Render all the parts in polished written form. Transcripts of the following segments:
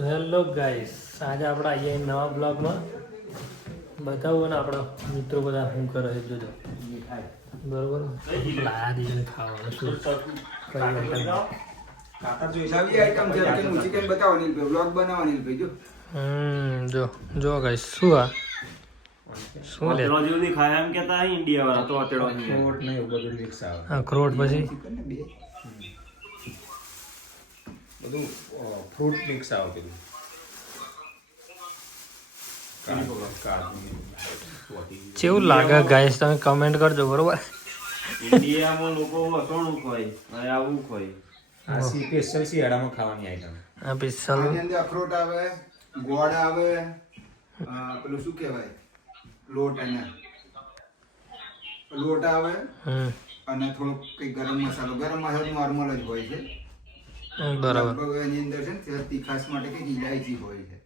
તો hello guys, આજે આપણે આવીએ નવા બ્લોગમાં. બતાવો ને આપણા મિત્રો બધા શું કરે છે જોજો. બરોબર લાયા દીધું ખાવાનું શું કઈ આઈટમ જો જો ગાઈસ શું આ શું લે રોજની ખાય એમ કેતા ઇન્ડિયા વાળા તો અતેડો અખરોટ ને એવું બધું મિક્સ આવે. અખરોટ પછી બધું ફ્રૂટ મિક્સ આવે પેલું. કેવું લાગે ગાઈસ, તમે કમેન્ટ કરજો. બરોબર ઇન્ડિયામાં લોકો અતોણું ખાય અને આવું ખાય. આ સ્પેશિયલ શિયાળામાં ખાવાની આઈટમ. આ પિસ્સલ આની અંદર અખરોટ આવે, ગોળ આવે, પેલું શું કહેવાય, લોટ આવે અને થોડોક કઈ ગરમ મસાલો નોર્મલ જ હોય છે. બરાબર લગભગ એની અંદર છે ને તીખાસ માટે કઈક ઇલાયચી હોય છે.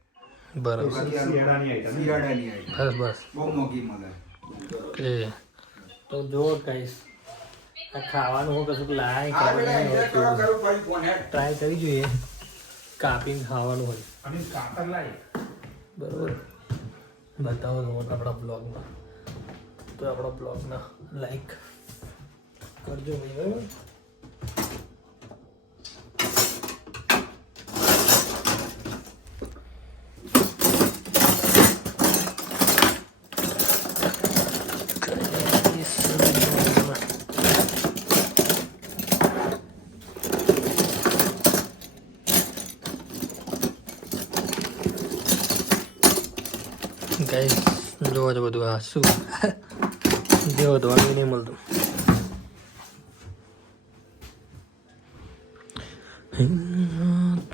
બરાબર બાકી આ શિયાળાની આઈટમ. શિયાળાની આઈટમ બસ બસ બહુ મોંઘી મળે. ઓકે. તો જો ગાઈસ, આ ખાવાનું હું કશું લાય આ પેલા enjoy કરો, કરું પછી ફોન હેડ. ટ્રાય કરી જોઈએ. કાપીને ખાવાનું હોય. અને કાતર લાય. બરોબર બતાવો તો આપણા બ્લોગમાં. તો આપણા બ્લોગના લાઈક કરજો ભાઈ. બરાબર ગાઈસ, જોવો છો બધું આ શું જેવો તો વાંધો નહીં મળતું.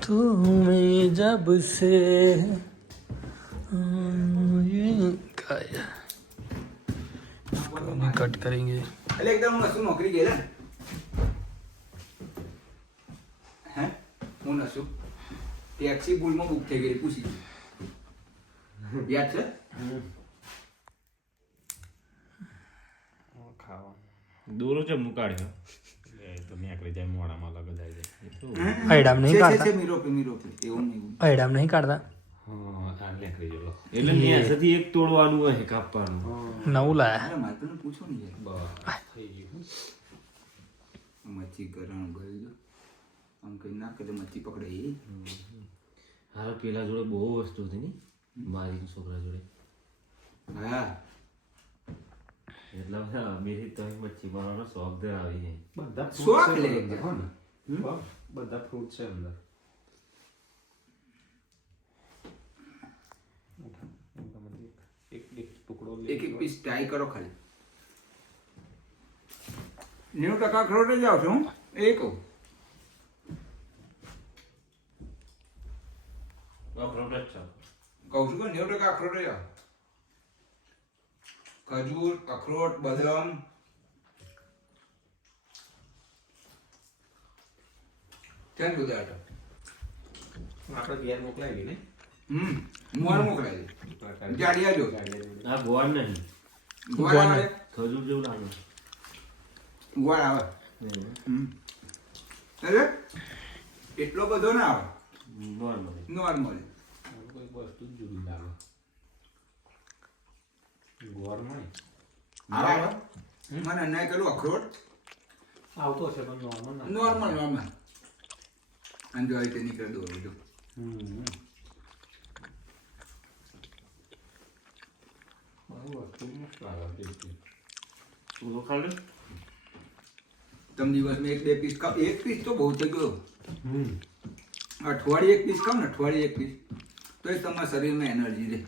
तो मैं जब से कट करेंगे. એટલે એકદમ નસું નોકરી ગયેલા ને? હે હું નસું ટેક્સી ભૂલમાં બુક થઈ ગઈ, પૂછી યાદ છે? દૂરો છે મુકાડ્યો તો નીકળી જાય મોડામાં લગ જાય છે. આઈડામ નહીં છે, કાઢતા. છે, મીરોપી એવું નહીં. આઈડામ નહીં કાઢતા. હા આ નીકળી ગયો. એટલે ન્યાસથી એક તોડવાનું હોય કાપવાનું. નવું લાયા. અરે મારે પેલું પૂછો ને યાર. બસ થઈ ગયું. મચ્છી કરણ ગઈ જો આમ કઈ ના કરે મચ્છી પકડે એ. હાલ પેલા જોડે બહુ વસ્તુ હતી ને મારી છોકરા જોડે. હા એટલા બધા અમીરી તો મચ્છી મારવાનો શોખ ધરાવી છે. બધા શોખ fruits લે છે એકદમ. હો ને? બધા ફ્રૂટ છે અંદર. એક એક ટુકડો લે. એક પીસ ટ્રાય કરો ખાલી. 90% અખરોટ જ આવશે હું એ કહું. અખરોટ જ છે. કહું છું કે 90% અખરોટ જ આવે. ખજૂર, અખરોટ, બદામ, ત્યાં બધા આટો. આપણે ઘેર મોકલાવી દઈએ ને. મોર મોકલાય છે. જાડી આજો. આ ગોળ નહીં, ગોળ આવે. ખજૂર જેવું લાગે. ગોળ આવે. એટલે એટલો બધો ના આવે, નોર્મલ. નોર્મલ. કોઈ વસ્તુ જ જુદી લાગે. ગોળમાં આવે. મને ના પેલું અખરોટ આવતો છે પણ નોર્મલ ના. નોર્મલ અને જો રીતે નીકળે દો બધું. વસ્તુ મસ્ત લાગે. તું તો ખાલી તમે દિવસમાં 1-2 પીસ ખાવ, એક પીસ તો બહુ થઈ ગયો. અઠવાડિયે એક પીસ ખાવ ને, અઠવાડિયે એક પીસ તો એ તમારા શરીરમાં એનર્જી રહે.